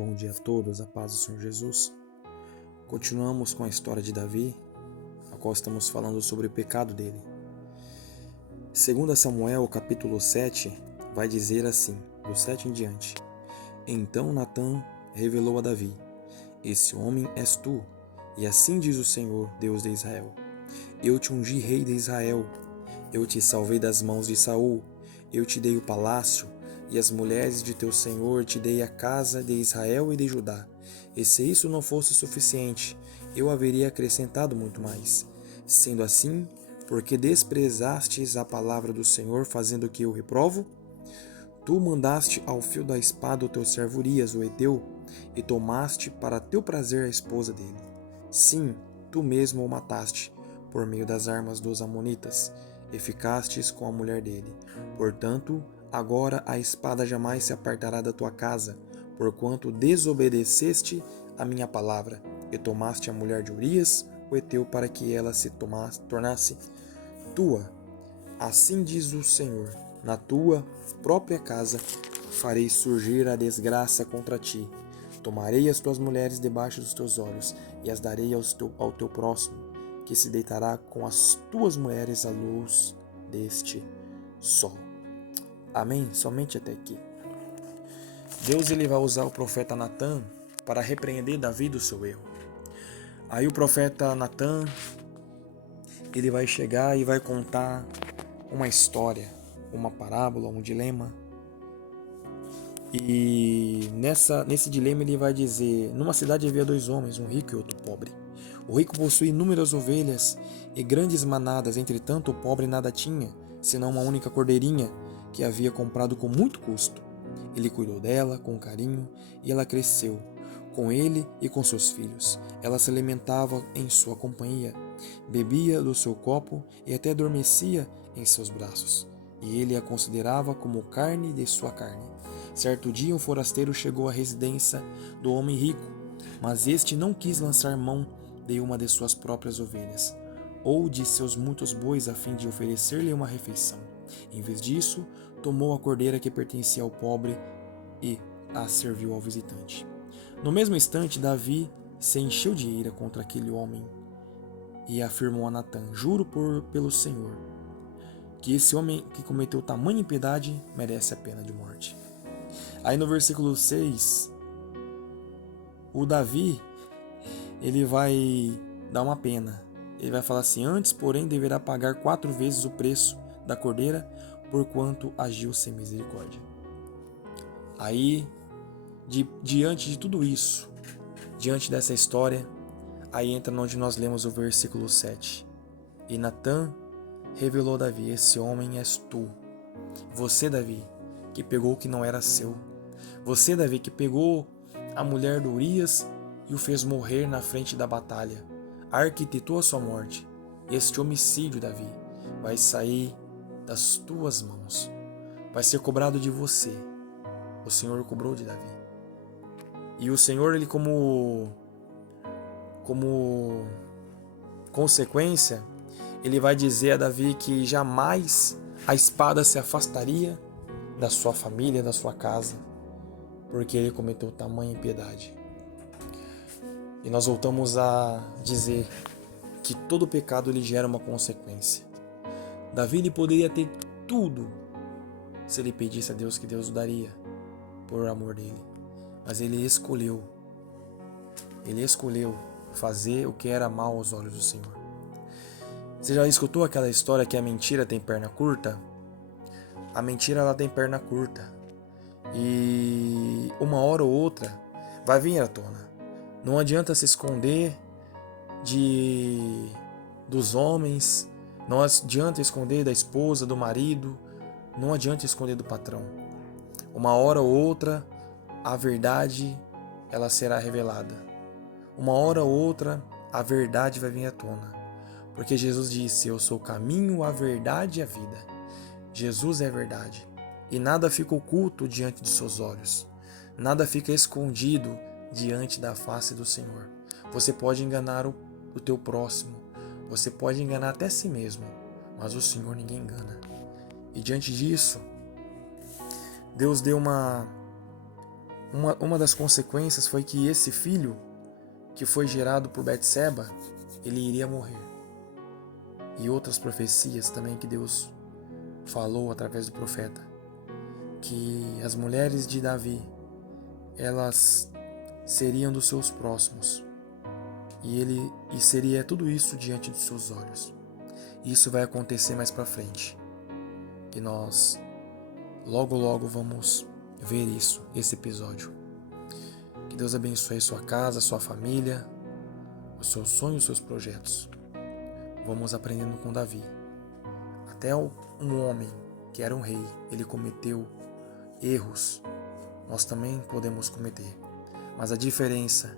Bom dia a todos, a paz do Senhor Jesus. Continuamos com a história de Davi, a qual estamos falando sobre o pecado dele. Segundo Samuel, capítulo 7, vai dizer assim, do 7 em diante. Então Natã revelou a Davi: Esse homem és tu, e assim diz o Senhor, Deus de Israel. Eu te ungi rei de Israel, eu te salvei das mãos de Saul, eu te dei o palácio, e as mulheres de teu senhor te dei a casa de Israel e de Judá. E se isso não fosse suficiente, eu haveria acrescentado muito mais. Sendo assim, porque desprezastes a palavra do Senhor, fazendo o que eu reprovo? Tu mandaste ao fio da espada o teu servo Urias, o heteu, e tomaste para teu prazer a esposa dele. Sim, tu mesmo o mataste, por meio das armas dos amonitas, e ficastes com a mulher dele. Portanto, agora a espada jamais se apartará da tua casa, porquanto desobedeceste a minha palavra, e tomaste a mulher de Urias, o heteu, para que ela se tornasse tua. Assim diz o Senhor: na tua própria casa farei surgir a desgraça contra ti. Tomarei as tuas mulheres debaixo dos teus olhos, e as darei ao teu próximo, que se deitará com as tuas mulheres à luz deste sol. Amém? Somente até aqui. Deus ele vai usar o profeta Natã para repreender Davi do seu erro. Aí o profeta Natã ele vai chegar e vai contar uma história, uma parábola, um dilema. E nesse dilema ele vai dizer: numa cidade havia dois homens, um rico e outro pobre. O rico possuía inúmeras ovelhas e grandes manadas, entretanto o pobre nada tinha, senão uma única cordeirinha que havia comprado com muito custo. Ele cuidou dela com carinho e ela cresceu, com ele e com seus filhos. Ela se alimentava em sua companhia, bebia do seu copo e até adormecia em seus braços. E ele a considerava como carne de sua carne. Certo dia um forasteiro chegou à residência do homem rico, mas este não quis lançar mão de uma de suas próprias ovelhas, ou de seus muitos bois a fim de oferecer-lhe uma refeição. Em vez disso, tomou a cordeira que pertencia ao pobre e a serviu ao visitante. No mesmo instante, Davi se encheu de ira contra aquele homem e afirmou a Natã: Juro pelo Senhor que esse homem que cometeu tamanha impiedade merece a pena de morte. Aí no versículo 6, o Davi, ele vai dar uma pena. Ele vai falar assim: Antes, porém, deverá pagar 4 vezes o preço da cordeira, porquanto agiu sem misericórdia. Aí, diante de tudo isso, diante dessa história, aí entra onde nós lemos o versículo 7. E Natã revelou a Davi: Esse homem és tu. Você, Davi, que pegou o que não era seu. Você, Davi, que pegou a mulher do Urias e o fez morrer na frente da batalha. Arquitetou a sua morte. Este homicídio, Davi, vai sair das tuas mãos. Vai ser cobrado de você. O Senhor cobrou de Davi. E o Senhor, ele como consequência, ele vai dizer a Davi que jamais a espada se afastaria da sua família, da sua casa, porque ele cometeu tamanha impiedade. E nós voltamos a dizer que todo pecado ele gera uma consequência. Davi ele poderia ter tudo se ele pedisse a Deus, que Deus o daria por amor dele. Mas ele escolheu fazer o que era mal aos olhos do Senhor. Você já escutou aquela história que a mentira tem perna curta? A mentira ela tem perna curta. E uma hora ou outra vai vir à tona. Não adianta se esconder dos homens, não adianta esconder da esposa, do marido, não adianta esconder do patrão. Uma hora ou outra a verdade ela será revelada. Uma hora ou outra a verdade vai vir à tona. Porque Jesus disse: Eu sou o caminho, a verdade e a vida. Jesus é a verdade. E nada fica oculto diante de seus olhos. Nada fica escondido diante da face do Senhor. Você pode enganar o teu próximo. Você pode enganar até si mesmo. Mas o Senhor ninguém engana. E diante disso, Deus deu uma Uma das consequências foi que esse filho, que foi gerado por Betseba, ele iria morrer. E outras profecias também que Deus falou através do profeta, que as mulheres de Davi, elas seriam dos seus próximos, e seria tudo isso diante dos seus olhos. Isso vai acontecer mais para frente, e nós logo vamos ver esse episódio. Que Deus abençoe sua casa, sua família, os seus sonhos, os seus projetos. Vamos aprendendo com Davi. Até um homem que era um rei, ele cometeu erros. Nós também podemos cometer. Mas a diferença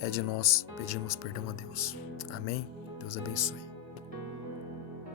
é de nós pedirmos perdão a Deus. Amém? Deus abençoe.